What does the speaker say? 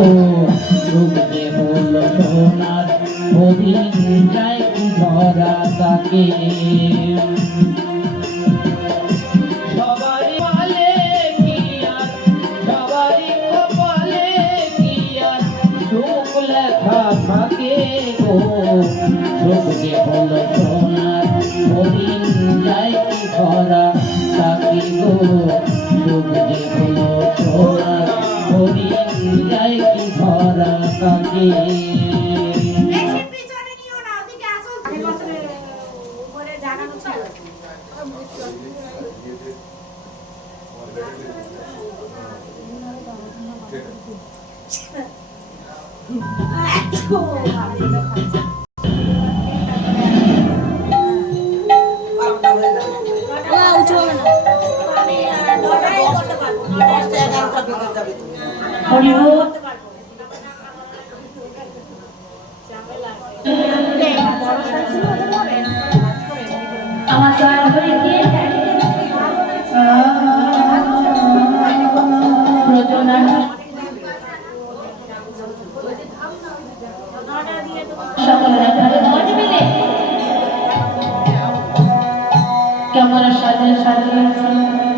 যুগ যে হলো সোনার হরিণ যায় কি ধরা তাকে সবারই বলে কি আর সবারই বলে কি আর সুখ লেখা থাকে গো যুগ যে হলো সোনার হরিণ যায় কি ধরা তাকে গো যুগ যে হলো সোনার হরিণ যায় কি ধরা তাকে আমার কেমন সাজিয়ে সাজিয়েছে